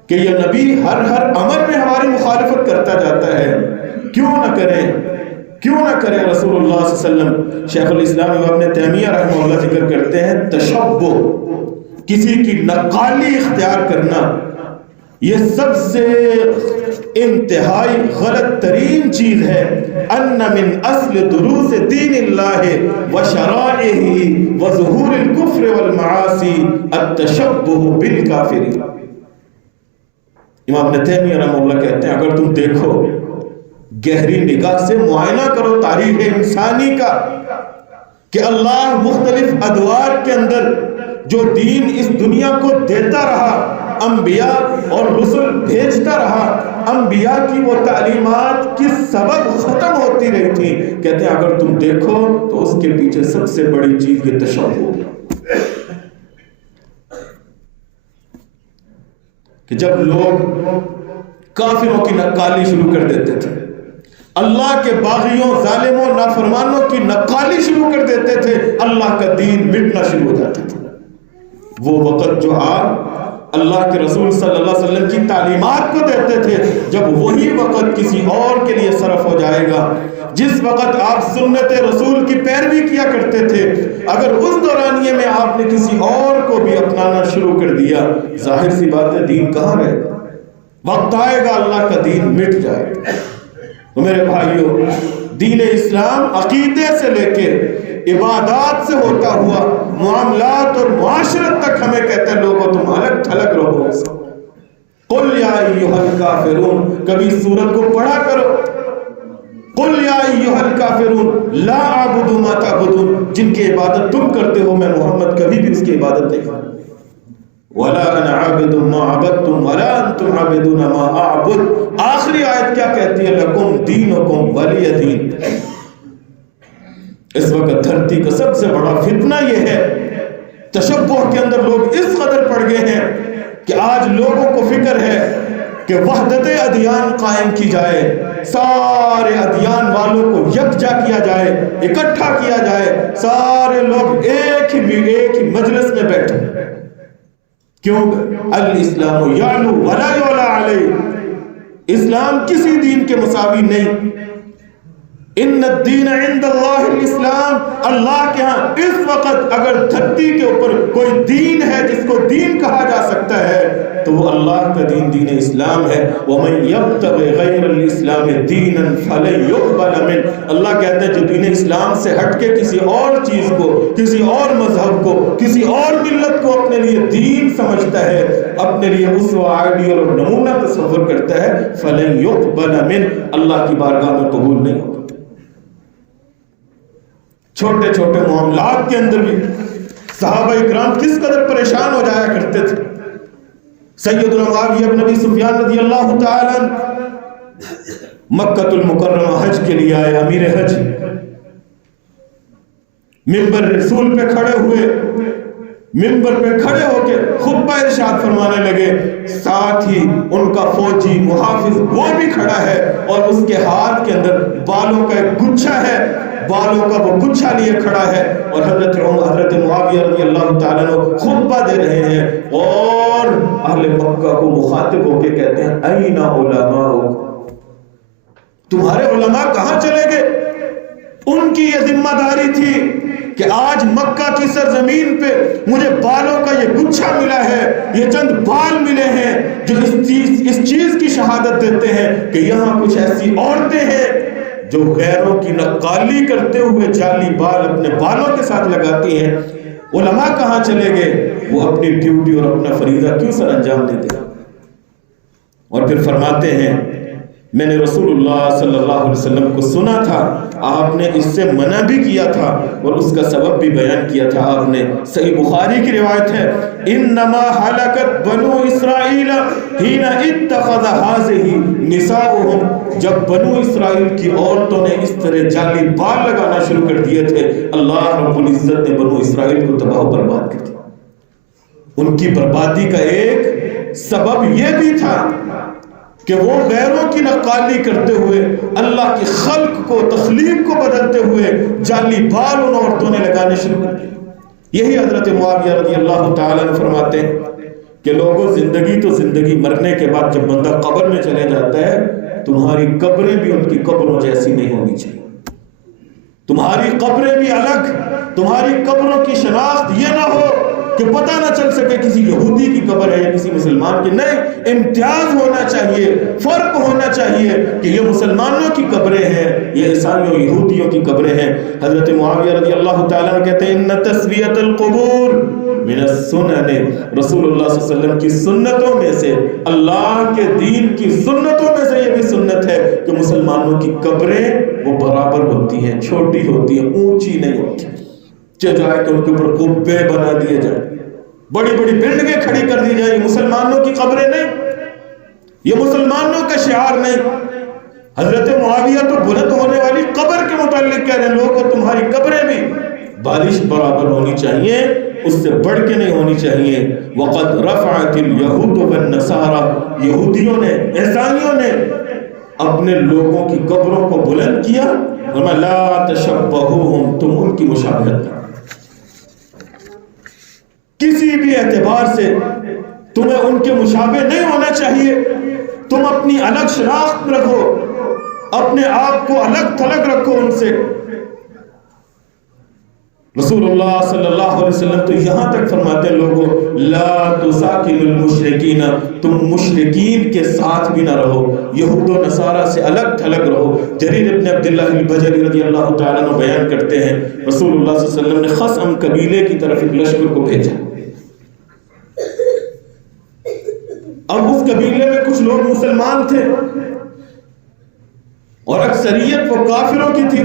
کہ یہ نبی ہر امر میں ہماری مخالفت کرتا جاتا ہے، کیوں نہ کریں رسول اللہ صلی اللہ علیہ وسلم۔ شیخ الاسلام ابن تیمیہ رحمہ اللہ ذکر کرتے ہیں تشبہ، کسی کی نقالی اختیار کرنا، یہ سب سے انتہائی غلط ترین چیز ہے ان من اصل دروس دین اللہ و شرائعہ و ظہور الکفر والمعاصی التشبہ بالکافرین. امام ابن تیمیہ رحمہ اللہ کہتے ہیں اگر تم دیکھو گہری نگاہ سے معائنہ کرو تاریخ انسانی کا کہ اللہ مختلف ادوار کے اندر جو دین اس دنیا کو دیتا رہا، انبیاء اور رسل بھیجتا رہا، انبیاء کی وہ تعلیمات کس سبب ختم ہوتی رہی تھی. کہتے ہیں اگر تم دیکھو تو اس کے پیچھے سب سے بڑی چیز یہ تشبہ، کہ جب لوگ کافروں کی نقالی شروع کر دیتے تھے، اللہ کے باغیوں، ظالموں، نافرمانوں کی نقالی شروع کر دیتے تھے، اللہ کا دین مٹنا شروع ہو جاتا تھا. وہ وقت جو آپ اللہ کے رسول صلی اللہ علیہ وسلم کی تعلیمات کو دیتے تھے، جب وہی وقت کسی اور کے لیے صرف ہو جائے گا، جس وقت آپ سنت رسول کی پیروی کیا کرتے تھے، اگر اس دورانیے میں آپ نے کسی اور کو بھی اپنانا شروع کر دیا، ظاہر سی بات ہے دین کہاں رہے گا؟ وقت آئے گا اللہ کا دین مٹ جائے گا. تو میرے بھائیوں، دین اسلام عقیدے سے لے کے عبادات سے ہوتا ہوا معاملات اور معاشرت تک ہمیں کہتے ہیں لوگوں تم الگ تھلگ رہو. قل یا ایھا الکافرون، کبھی سورت کو پڑھا کرو. قل یا ایھا الکافرون لا اعبد ما تعبدون، جن کی عبادت تم کرتے ہو میں محمد کبھی بھی اس کی عبادت نہیں کرتا. وَلَا أَنَا عَابِدٌ مَا عَبَدْتُمْ وَلَا أَنْتُمْ عَابِدُونَ مَا أَعْبُدُ. آخری آیت کیا کہتی ہے؟ لَكُمْ دِينُكُمْ وَلِيَ دِينِ. اس وقت دھرتی کا سب سے بڑا فتنہ یہ ہے، تشبہ کے اندر لوگ اس قدر پڑ گئے ہیں کہ آج لوگوں کو فکر ہے کہ وحدت ادیان قائم کی جائے، سارے ادیان والوں کو یکجا کیا جائے، اکٹھا کیا جائے، سارے لوگ ایک ہی مجلس میں بیٹھے. کیوں؟ الاسلام یعلو ولا یعلی علیہ، اسلام کسی دین کے مساوی نہیں. ان الدین عند اللہ الاسلام، اللہ کے ہاں اس وقت اگر دھرتی کے اوپر کوئی دین ہے جس کو دین کہا جا سکتا ہے تو وہ اللہ کا دین دین اسلام ہے. وَمَن يَبْتَغِ غَيْرَ الْإِسْلَامِ دِينًا فَلَن يُقْبَلَ مِنْهُ. اللہ کہتے ہیں جو دین اسلام سے ہٹ کے کسی اور چیز کو، کسی اور مذہب کو، کسی اور ملت کو اپنے لیے دین سمجھتا ہے، اپنے لیے اسوہ آئیڈیل اور نمونہ تصور کرتا ہے، فَلَن يُقْبَلَ مِنْهُ، اللہ کی بارگاہ میں قبول نہیں ہوگا. چھوٹے چھوٹے معاملات کے اندر بھی صحابہ اکرام کس قدر پریشان ہو جایا کرتے تھے. سیدنا معاویہ بن ابی سفیان رضی اللہ تعالیٰ مکہ المکرمہ حج کے لیے آئے، امیر حج، منبر رسول پہ کھڑے ہوئے، منبر پہ کھڑے ہو کے خطبہ ارشاد فرمانے لگے. ساتھ ہی ان کا فوجی محافظ وہ بھی کھڑا ہے اور اس کے ہاتھ کے اندر بالوں کا ایک گچھا ہے، بالوں کا وہ گچھا لیے کھڑا ہے، اور حضرت معاویہ رضی اللہ تعالیٰ عنہ خطبہ دے رہے ہیں اور اہل مکہ کو مخاطب ہو کے کہتے ہیں این علماؤک، تمہارے علماء کہاں چلے گئے؟ ان کی یہ ذمہ داری تھی کہ آج مکہ کی سرزمین پہ مجھے بالوں کا یہ گچھا ملا ہے، یہ چند بال ملے ہیں جو اس چیز کی شہادت دیتے ہیں کہ یہاں کچھ ایسی عورتیں ہیں جو غیروں کی نقالی کرتے ہوئے جعلی بال اپنے بالوں کے ساتھ لگاتی ہیں. علماء کہاں چلے گئے؟ وہ اپنی ڈیوٹی اور اپنا فریضہ کیوں سر انجام دیتے ہیں؟ اور پھر فرماتے ہیں میں نے رسول اللہ صلی اللہ علیہ وسلم کو سنا تھا، آپ نے اس سے منع بھی کیا تھا اور اس کا سبب بھی بیان کیا تھا. آپ نے صحیح بخاری کی روایت ہے انما ہلکت بنو اسرائیل حین اتخذ هذه نساؤهم، جب بنو اسرائیل کی عورتوں نے اس طرح جعلی بال لگانا شروع کر دیے تھے، اللہ رب العزت نے بنو اسرائیل کو تباہ و برباد کر دیا. ان کی بربادی کا ایک سبب یہ بھی تھا کہ وہ غیروں کی نقالی کرتے ہوئے اللہ کی خلق کو، تخلیق کو بدلتے ہوئے جعلی بال ان عورتوں نے لگانے شروع کر دیے. یہی حضرت معاویہ رضی اللہ تعالیٰ عنہ فرماتے ہیں کہ لوگوں زندگی تو زندگی، مرنے کے بعد جب بندہ قبر میں چلے جاتا ہے تمہاری قبریں بھی ان کی قبروں جیسی نہیں ہونی چاہیے. تمہاری قبریں بھی الگ، تمہاری قبروں کی شناخت یہ نہ ہو کہ پتہ نہ چل سکے کسی یہودی کی قبر ہے یا کسی مسلمان کی. نہیں، امتیاز ہونا چاہیے، فرق ہونا چاہیے کہ یہ مسلمانوں کی قبریں ہیں، یہ عیسائیوں یہودیوں کی قبریں ہیں. حضرت معاویہ رضی اللہ تعالیٰ عنہ کہتے ہیں ان تسویۃ القبور من السنن، رسول اللہ صلی اللہ علیہ وسلم کی سنتوں میں سے، اللہ کے دین کی سنتوں میں سے یہ بھی سنت ہے کہ مسلمانوں کی قبریں وہ برابر ہوتی ہیں، چھوٹی ہوتی ہیں، اونچی نہیں ہوتی. چاہے کہ ان کے اوپر قبے بنا دیے جائیں، بڑی بڑی بلڈنگیں کھڑی کر دی جائیں، یہ مسلمانوں کی قبریں نہیں، یہ مسلمانوں کا شعار نہیں. حضرت معاویہ تو بلند ہونے والی قبر کے متعلق کہہ رہے ہیں لوگوں تمہاری قبریں بھی بالش برابر ہونی چاہیے، اس سے بڑھ کے نہیں ہونی چاہیے. وقد رفعت اليهود والنصارى، یہودیوں نے، عیسائیوں نے اپنے لوگوں کی قبروں کو بلند کیا. فرمایا لا تشبہوہم، تم ان کی مشابہت کرو، کسی بھی اعتبار سے تمہیں ان کے مشابہ نہیں ہونا چاہیے. تم اپنی الگ شناخت رکھو، اپنے آپ کو الگ تھلگ رکھو ان سے. رسول اللہ صلی اللہ علیہ وسلم تو یہاں تک فرماتے ہیں لوگوں لا تساکن المشرکین، تم مشرکین کے ساتھ بھی نہ رہو، یہود و نصارہ سے الگ تھلگ رہو. جریر ابن عبداللہ البجلی رضی اللہ تعالیٰ عنہ بیان کرتے ہیں رسول اللہ صلی اللہ علیہ وسلم نے خصم قبیلے کی طرف ایک لشکر کو بھیجا. اب اس قبیلے میں کچھ لوگ مسلمان تھے اور اکثریت وہ کافروں کی تھی.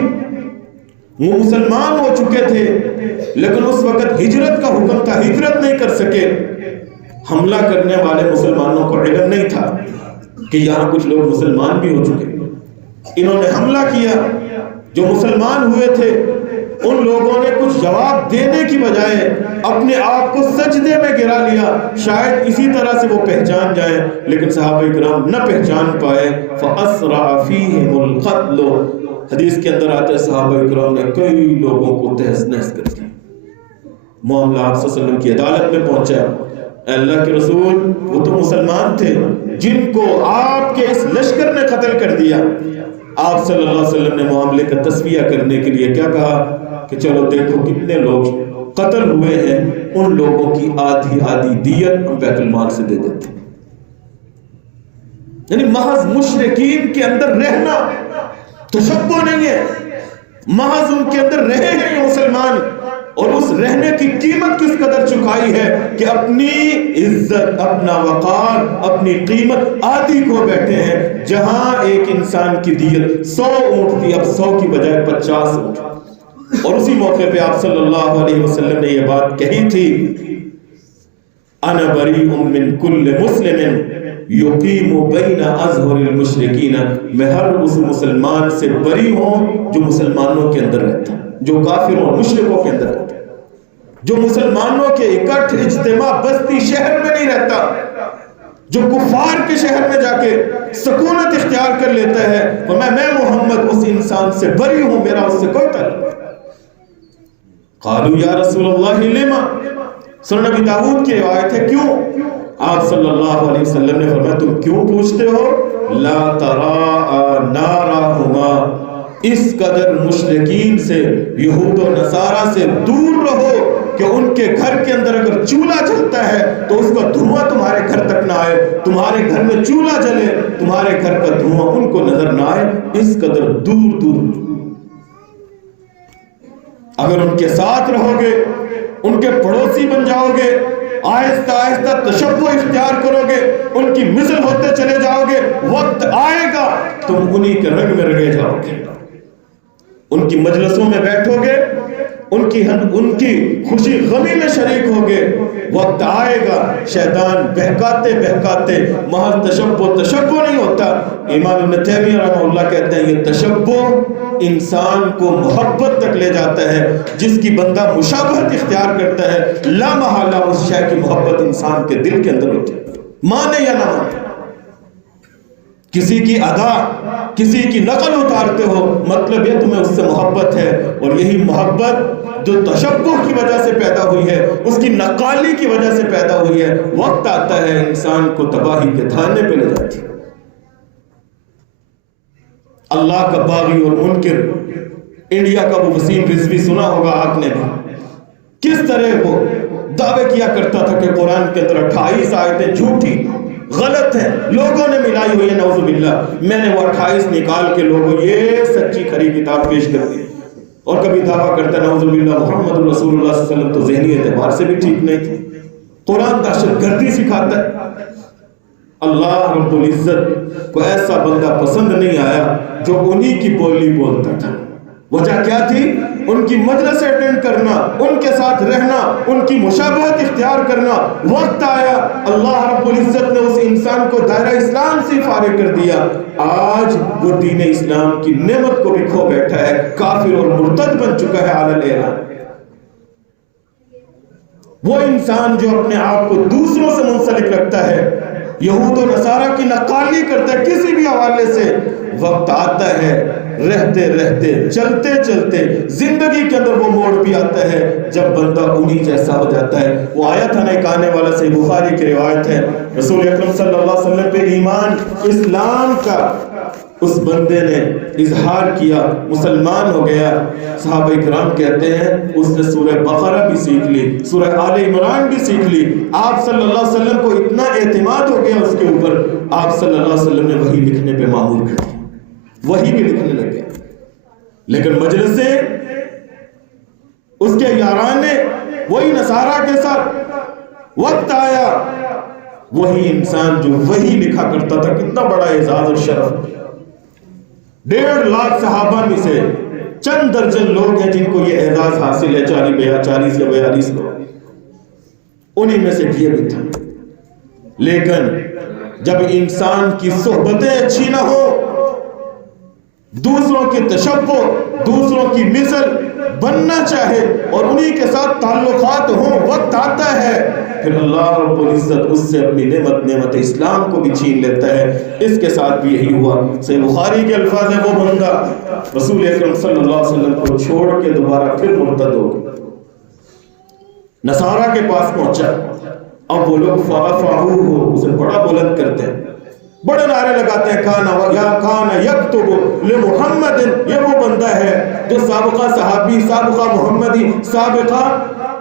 وہ مسلمان ہو چکے تھے لیکن اس وقت ہجرت کا حکم تھا، ہجرت نہیں کر سکے. حملہ کرنے والے مسلمانوں کو علم نہیں تھا کہ یہاں کچھ لوگ مسلمان بھی ہو چکے. انہوں نے حملہ کیا. جو مسلمان ہوئے تھے ان لوگوں نے کچھ جواب دینے کی بجائے اپنے آپ کو سجدے میں گرا لیا، شاید اسی طرح سے وہ پہچان جائیں، لیکن صحابہ کرام نہ پہچان پائے. فَأَسْرَعَ فِيهِمُ الْقَتْلُ، حدیث کے اندر آتے ہیں صحابہ کرام نے کئی لوگوں کو تہس نہس کر دیا. معاملہ آپ صلی اللہ علیہ وسلم کی عدالت میں پہنچا. اے اللہ کے رسول، وہ تو مسلمان تھے جن کو آپ کے اس لشکر نے قتل کر دیا. آپ صلی اللہ علیہ وسلم نے معاملے کا تسویہ کرنے کے لیے کیا کہا کہ چلو دیکھو کتنے لوگ قتل ہوئے ہیں، ان لوگوں کی آدھی آدھی دیت ہم بیت المال سے دے دیتے. یعنی محض مشرکین کے اندر رہنا تشبہ نہیں ہے، محض ان کے اندر رہے ہیں یہ مسلمان، اور اس رہنے کی قیمت کس قدر چکائی ہے کہ اپنی عزت، اپنا وقار، اپنی قیمت آدھی کو بیٹھے ہیں. جہاں ایک انسان کی دیت 100 اونٹ تھی، اب 100 کی بجائے 50 اونٹ. اور اسی موقع پہ آپ صلی اللہ علیہ وسلم نے یہ بات کہی تھی انا بریء من کل مسلم یقیم بین اظہر المشرکین، میں ہر اس مسلمان سے بری ہوں جو مسلمانوں کے اندر رہتا ہے، جو کافروں اور مشرکوں کے اندر رہتا ہے، جو مسلمانوں کے اکٹھ اجتماع بستی شہر میں نہیں رہتا، جو کفار کے شہر میں جا کے سکونت اختیار کر لیتا ہے. میں محمد اس انسان سے بری ہوں، میرا اس سے کوئی تعلق. قالوا یا رسول اللہ لما، سنن نبی داؤد کی روایت ہے کیوں؟ آپ صلی اللہ علیہ وسلم نے فرمایا تم کیوں پوچھتے ہو؟ لا تراء نارہما، اس قدر مشرکین سے، یہود و نصارہ سے دور رہو کہ ان کے گھر کے اندر اگر چولہا جلتا ہے تو اس کا دھواں تمہارے گھر تک نہ آئے، تمہارے گھر میں چولہا جلے تمہارے گھر کا دھواں ان کو نظر نہ آئے. اس قدر دور دور. اگر ان کے ساتھ رہو گے، ان کے پڑوسی بن جاؤ گے، آہستہ آہستہ تشبہ اختیار کرو گے، ان کی مثل ہوتے چلے جاؤ گے، وقت آئے گا تم انہی کے رنگ میں رنگے جاؤ گے. ان کی مجلسوں میں بیٹھو گے، ان کی خوشی غمی میں شریک ہوگے. وقت آئے گا شیطان بہکاتے بہکاتے، محض تشبہ نہیں ہوتا. امام ابن تیمیہ رحمہ اللہ کہتے ہیں یہ تشبہ انسان کو محبت تک لے جاتا ہے. جس کی بندہ مشابہت اختیار کرتا ہے لا محالہ اس شے کی محبت انسان کے دل کے اندر ہوتی ہے، مانے یا نہ مانے. کسی کی ادا، کسی کی نقل اتارتے ہو، مطلب یہ تمہیں اس سے محبت ہے، اور یہی محبت جو تشبہ کی وجہ سے پیدا ہوئی ہے، اس کی نقالی کی وجہ سے پیدا ہوئی ہے، وقت آتا ہے انسان کو تباہی کے دھانے پہ لے جاتی ہے. اللہ کا باغی اور منکر، انڈیا کا وہ وسیم رضوی سنا ہوگا آپ نے بھی، کس طرح وہ دعوے کیا کرتا تھا کہ قرآن کے اندر 28 آیتیں جھوٹی غلط ہیں، لوگوں نے ملائی ہوئی ہے، نعوذ باللہ۔ میں نے وہ 28 نکال کے لوگوں یہ سچی کھری کتاب پیش کر دی، اور کبھی دعویٰ کرتا ہے نعوذ باللہ محمد رسول اللہ صلی اللہ علیہ وسلم تو ذہنی اعتبار سے بھی ٹھیک نہیں تھی، قرآن دہشت گردی سکھاتا ہے۔ اللہ رب العزت کو ایسا بندہ پسند نہیں آیا جو انہی کی بولی بولتا تھا۔ وجہ کیا تھی؟ ان کی مجلس اٹینڈ کرنا، ان کے ساتھ رہنا، ان کی مشابہت اختیار کرنا۔ وقت آیا اللہ رب العزت نے اس انسان کو دائرہ اسلام سے فارغ کر دیا، آج وہ دین اسلام کی نعمت کو بھی کھو بیٹھا ہے، کافر اور مرتد بن چکا ہے علی الاعلان۔ وہ انسان جو اپنے آپ کو دوسروں سے منسلک رکھتا ہے، یہود و نصارہ کی نقالی کرتا ہے کسی بھی حوالے سے، وقت آتا ہے رہتے رہتے چلتے چلتے زندگی کے اندر وہ موڑ بھی آتا ہے جب بندہ انہی جیسا ہو جاتا ہے۔ وہ آیا تھا نا ایک آنے والا، صحیح بخاری کی روایت ہے، رسول اکرم صلی اللہ علیہ وسلم پہ ایمان اسلام کا اس بندے نے اظہار کیا، مسلمان ہو گیا۔ صحابہ کرام کہتے ہیں اس نے سورہ بقرہ بھی سیکھ لی، سورہ آل عمران بھی سیکھ لی۔ آپ صلی اللہ علیہ وسلم کو اتنا اعتماد ہو گیا اس کے اوپر، آپ صلی اللہ علیہ وسلم نے وحی لکھنے پہ معمور کر دیا، وحی بھی لکھنے لگے۔ لیکن مجلسیں اس کے یاران نے وہی نصارہ کے ساتھ، وقت آیا وہی انسان جو وحی لکھا کرتا تھا، کتنا بڑا اعزاز اور شرف، 1.5 لاکھ صحابہ میں سے چند درجن لوگ ہیں جن کو یہ اعزاز حاصل ہے، 40 یا 42 لوگ، انہی میں سے یہ بھی تھا۔ لیکن جب انسان کی صحبتیں اچھی نہ ہو، دوسروں کی تشبہ، دوسروں کی مثل بننا چاہے اور انہی کے ساتھ تعلقات ہوں، وقت آتا ہے پھر اللہ رب العزت اس سے اپنی نعمت اسلام کو بھی چھین لیتا ہے۔ اس کے ساتھ بھی یہی ہوا۔ صحیح بخاری کے الفاظ ہیں، وہ بندہ رسول اکرم صلی اللہ علیہ وسلم کو چھوڑ کے دوبارہ پھر مرتد ہو گیا، نصارہ کے پاس پہنچا۔ اب وہ لوگ فَرَفَعُوهُ اسے بڑا بلند کرتے ہیں، بڑے نعرے لگاتے ہیں، کان یکتب لمحمد، یہ وہ بندہ ہے جو سابقہ صحابی، سابقہ محمدی، سابقہ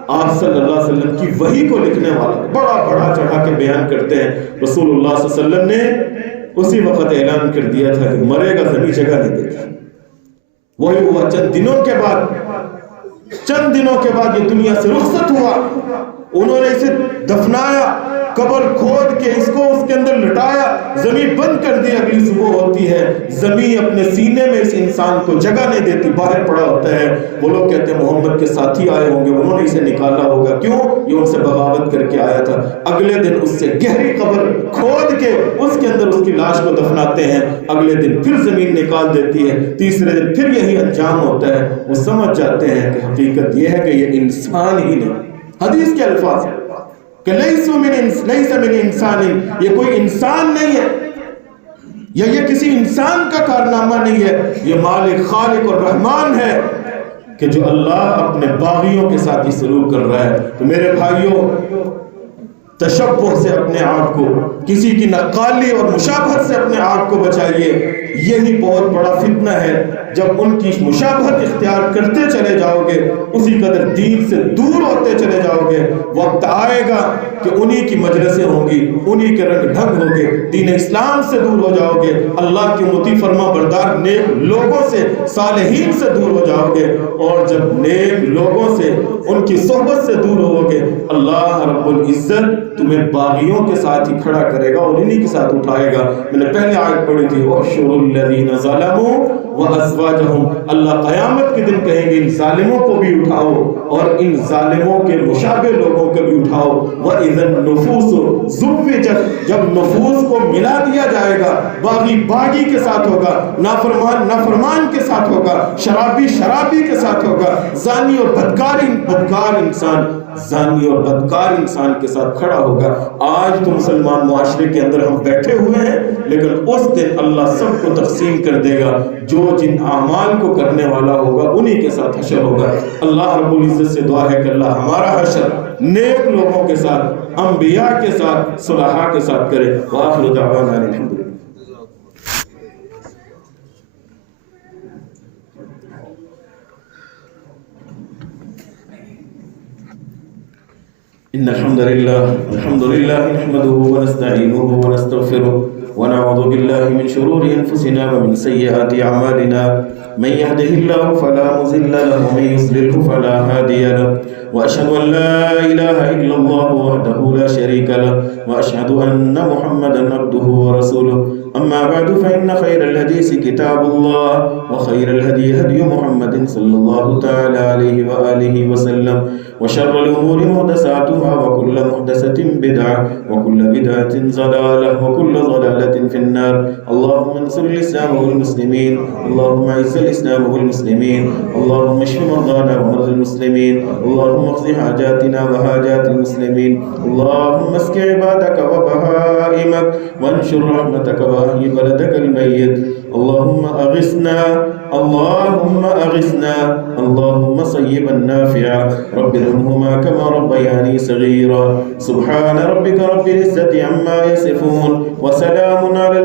آپ صلی اللہ علیہ وسلم کی وحی کو لکھنے والا، بڑا بڑا چڑھا کے بیان کرتے ہیں۔ رسول اللہ صلی اللہ علیہ وسلم نے اسی وقت اعلان کر دیا تھا کہ مرے گا، زمین جگہ نہیں دے گا۔ وہی ہوا، چند دنوں کے بعد یہ دنیا سے رخصت ہوا، انہوں نے اسے دفنایا، قبر کھود کے اس کو اس کے اندر لٹایا، زمین بند کر دی۔ اگلی صبح ہوتی ہے، زمین اپنے سینے میں اس انسان کو جگہ نہیں دیتی، باہر پڑا ہوتا ہے۔ وہ لوگ کہتے ہیں محمد کے ساتھی آئے ہوں گے، انہوں نے اسے نکالا ہوگا، کیوں؟ یہ ان سے بغاوت کر کے آیا تھا۔ اگلے دن اس سے گہری قبر کھود کے اس کے اندر اس کی لاش کو دفناتے ہیں، اگلے دن پھر زمین نکال دیتی ہے، تیسرے دن پھر یہی انجام ہوتا ہے۔ وہ سمجھ جاتے ہیں کہ حقیقت یہ ہے کہ یہ انسان ہی نہیں۔ حدیث کے الفاظ ہیں کہ لیس من انسان، یہ کوئی انسان نہیں ہے، یا یہ کسی انسان کا کارنامہ نہیں ہے، یہ مالک، خالق اور رحمان ہے کہ جو اللہ اپنے باغیوں کے ساتھ ہی سلوک کر رہا ہے۔ تو میرے بھائیوں، تشبہ سے اپنے آپ کو، کسی کی نقالی اور مشابہت سے اپنے آپ کو بچائیے۔ یہی بہت بڑا فتنہ ہے، جب ان کی مشابہت اختیار کرتے چلے جاؤ گے، اسی قدر دین سے دور ہوتے چلے جاؤ گے۔ وقت آئے گا کہ انہی کی مجلسیں ہوں گی، انہی کے رنگ ڈھنگ ہوں گے، دین اسلام سے دور ہو جاؤ گے، اللہ کی مطیع فرما بردار نیک لوگوں سے، صالحین سے دور ہو جاؤ گے۔ اور جب نیک لوگوں سے، ان کی صحبت سے دور ہو گے، اللہ رب العزت تمہیں باغیوں کے ساتھ ہی کھڑا کرے گا اور انہی کے ساتھ اٹھائے گا۔ میں نے پہلے آیت پڑھی تھی، وَاحْشُرُوا الَّذِينَ ظَلَمُوا وَأَزْوَاجَهُمْ، اللہ قیامت کے دن کہیں گے ان ظالموں کو بھی اٹھاؤ اور ان ظالموں کے مشابہ لوگوں کو بھی اٹھاؤ۔ وَإِذَا النُّفُوسُ زُوِّجَتْ، جب نفوس کو ملا دیا جائے گا، باغی باغی کے ساتھ ہوگا، نافرمان نافرمان کے ساتھ ہوگا، شرابی شرابی کے ساتھ ہوگا، زانی اور بدکار انسان زانی اور بدکار انسان کے ساتھ کھڑا ہوگا۔ آج تو مسلمان معاشرے کے اندر ہم بیٹھے ہوئے ہیں، لیکن اس دن اللہ سب کو تقسیم کر دے گا، جو جن اعمال کو کرنے والا ہوگا انہی کے ساتھ حشر ہوگا۔ اللہ رب العزت سے دعا ہے کہ اللہ ہمارا حشر نیک لوگوں کے ساتھ، انبیاء کے ساتھ، صلحاء کے ساتھ کرے۔ وآخر دعوانا الحمدللہ۔ إن الحمد لله نحمده ونستعينه ونستغفره ونعوذ بالله من شرور أنفسنا ومن سيئات أعمالنا من يهده الله فلا مضل له ومن يضلله فلا هادي له وأشهد أن لا إله إلا الله وحده لا شريك له وأشهد أن محمدا عبده ورسوله أما بعد فإن خير الحديث كتاب الله وخير الهدي هدي محمد صلى الله تعالى عليه وآله وسلم وشر الأمور محدثاتها وكل محدثة بدعة وكل بدعة ضلالة وكل ضلالة في النار. اللهم انصر الإسلام والمسلمين، اللهم أعز الإسلام والمسلمين، اللهم اشف مرضانا ومرضى المسلمين، اللهم اقض حاجاتنا وحاجات المسلمين، اللهم اسق عبادك وبهائمك وانشر رحمتك وأحيي بلدك الميت. اللهم أغثنا، اللهم أغثنا، اللهم صيبا نافعا، رب ارحمهما كما ربياني صغيرا. سبحان ربك رب العزة عما يصفون وسلام على